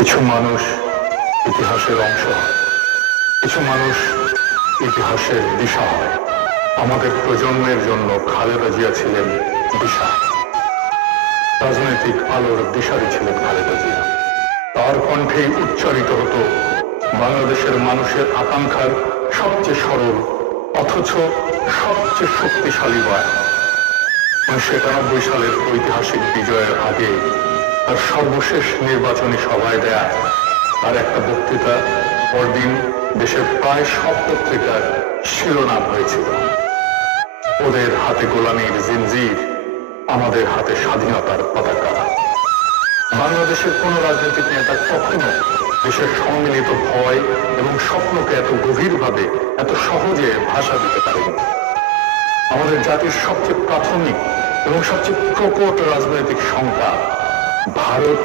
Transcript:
কিছু মানুষ ইতিহাসের অংশ হয়, কিছু মানুষ ইতিহাসের দিশা হয়। আমাদের প্রজন্মের জন্য খালেদা জিয়া ছিলেন দিশা, রাজনৈতিক আলোর দিশারি ছিলেন খালেদা জিয়া। তার কণ্ঠেই উচ্চারিত হতো বাংলাদেশের মানুষের আকাঙ্ক্ষার সবচেয়ে সরল অথচ সবচেয়ে শক্তিশালী বার্তা। 1991 সালের ঐতিহাসিক বিজয়ের আগে তার সর্বশেষ নির্বাচনী সভায় দেয়া আর একটা বক্তৃতা পরদিন দেশের প্রায় সব পত্রিকার শিরোনাম হয়েছিল, ওদের হাতে গোলামীর জিনজির, আমাদের হাতে স্বাধীনতার পতাকা। বাংলাদেশের কোন রাজনৈতিক নেতা কখনো দেশের সম্মিলিত ভয় এবং স্বপ্নকে এত গভীরভাবে এত সহজে ভাষা দিতে পারেনি। আমাদের জাতির সবচেয়ে প্রাথমিক এবং সবচেয়ে প্রকট রাজনৈতিক শঙ্কা ভারত